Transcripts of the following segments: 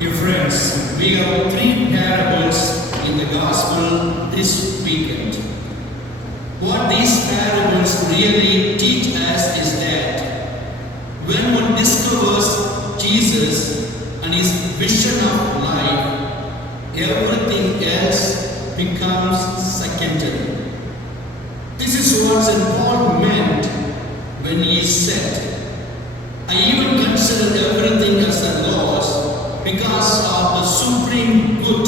Dear friends, we have three parables in the gospel this weekend. What these parables really teach us is that when one discovers Jesus and his vision of life, everything else becomes secondary. This is what St. Paul meant when he said, I even consider everything as a loss because of the supreme good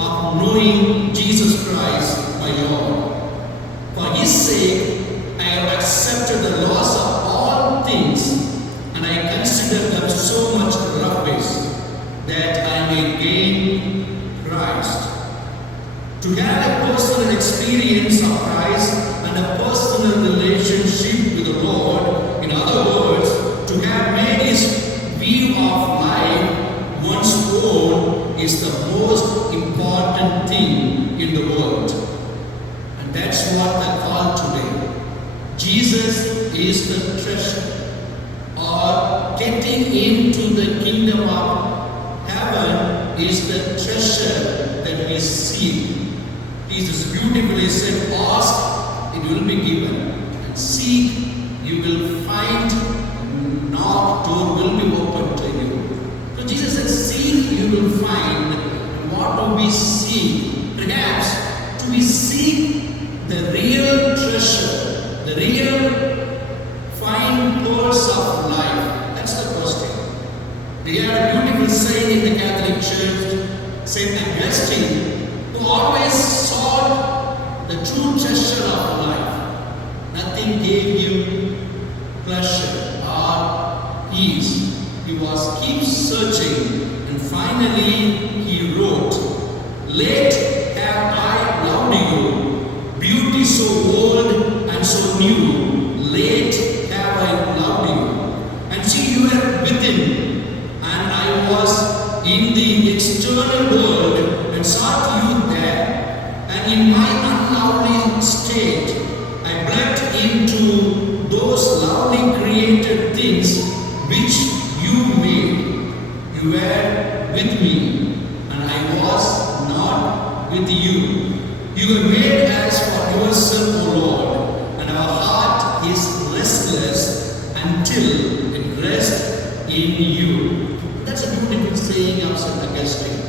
of knowing Jesus Christ, my Lord. For his sake, I have accepted the loss of all things, and I consider them so much rubbish that I may gain Christ. To have a personal experience of Christ and a personal relationship with the Lord, in other words, to have made his view of life one's own, is the most important thing in the world. And that's what I call today. Jesus is the treasure, or getting into the kingdom of heaven is the treasure that we seek. Jesus beautifully said, ask, it will be given, and seek, you will find, and knock, door will be opened to you. So Jesus said, seek, you will find. And what do we seek? Perhaps do we seek the real treasure, the real fine pearls of life? That's the question. We have a beautiful saying in the Catholic Church, St. Augustine, who always sought the true treasure of life. Nothing gave him pleasure or ease. He was keep searching, and finally he wrote, late have I loved you, beauty so old and so new, late have I loved you. And see, you were within, and I was in the external world, and sought you there. And in my unlovely state, I bled into those lovely created things which you made. You were with me, and I was not with you. You were made as for yourself, O Lord, and our heart is restless until it rests in you. That's a beautiful saying of St. Augustine.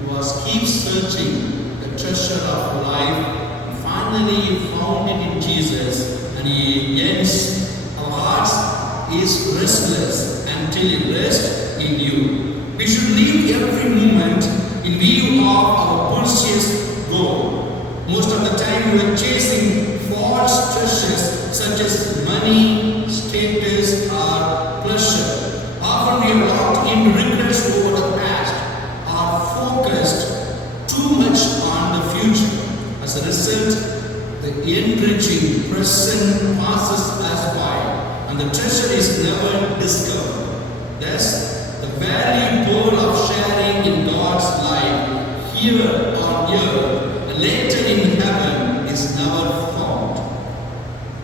He was keep searching the treasure of life, and finally he found it in Jesus, and he ends, our hearts is restless until it rests in you. We should live every moment in view of our precious goal. Most of the time we are chasing false treasures such as money, status, or pleasure. Often we are locked in regrets over the past, are focused too much on the future. As a result, the enriching present passes us by, and the treasure is never discovered. Thus, the very goal of sharing in God's life here on earth and later in heaven is never found.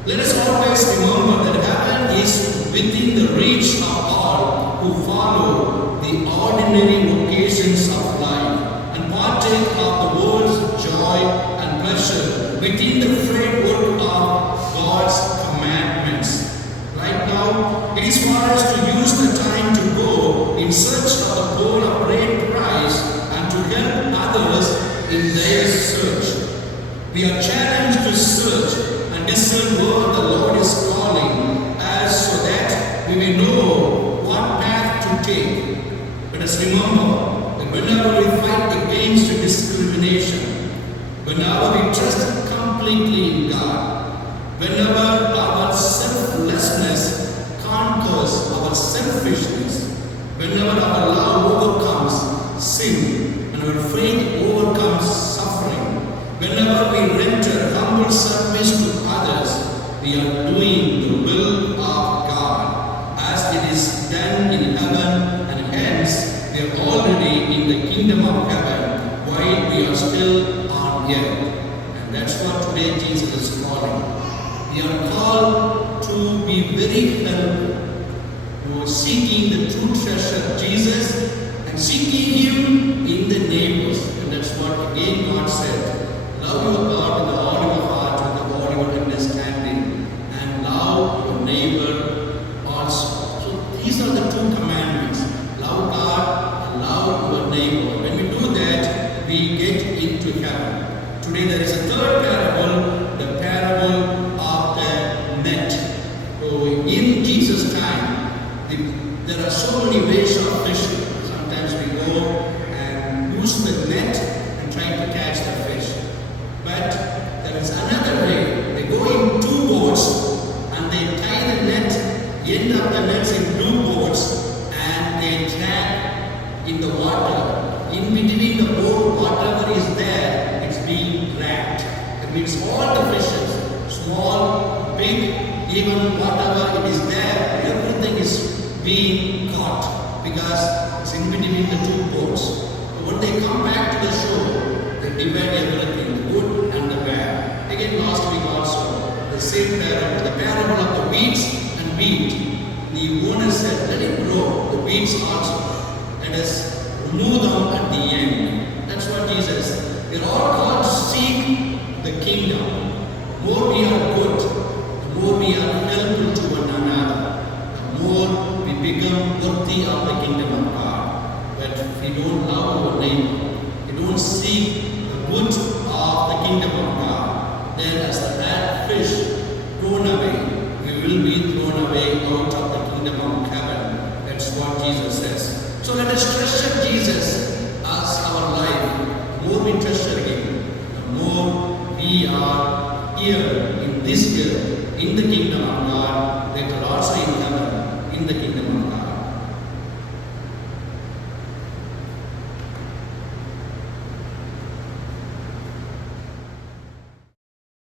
Let us always remember that heaven is within the reach of all who follow the ordinary vocations of life and partake of the world's joy and pleasure within the framework of God's commandments. Right now, it is for us to use the time to go in search of the goal of great prize and to help others in their search. We are challenged to search and discern where the Lord is calling us so that we may know what path to take. Let us remember that whenever we fight against discrimination, whenever we trust completely in God, whenever our selflessness conquers our selfishness, whenever our love overcomes sin and our faith overcomes suffering, whenever we render humble service to others, we are doing the will of God as it is done in heaven, and hence we are already in the kingdom of heaven while we are still on earth. And that's what today Jesus is calling. We are called to be very helpful, seeking the true treasure, Jesus, and seeking Him in the neighbors. And that's what again God said. Love your God with all your heart, with all your understanding, and love your neighbor also. So these are the two commandments. Love God and love your neighbor. When we do that, we get into heaven. Today there is a third parable, the parable of the net. So in Jesus' time, there are so many ways of fishing. Sometimes we go and use the net and try to catch the fish. But there is another way. They go in two boats and they tie the net, end of the nets in two boats, and they drag in the water. In between the boat, whatever is there, it's being dragged. That means all the fishes, small, big, even whatever it is there, everything is being caught because it's in between the two boats. But when they come back to the shore, they divide everything, the good and the bad. Again, last week also, the same parable, the parable of the weeds and wheat. The owner said, let it grow, the weeds also. Let us remove them at the end. That's what Jesus said. We are all called to seek the kingdom. The more we are good, the more we are helpful to one another, the more we become worthy of the kingdom of God. But if we don't love our neighbor, we don't seek the good of the kingdom of God, then as the bad fish thrown away, we will be thrown away out of the kingdom of heaven. That's what Jesus says. So let us treasure Jesus as our life. The more we treasure Him, the more we are here in this year, in the kingdom of God, later also in heaven, in the kingdom of God.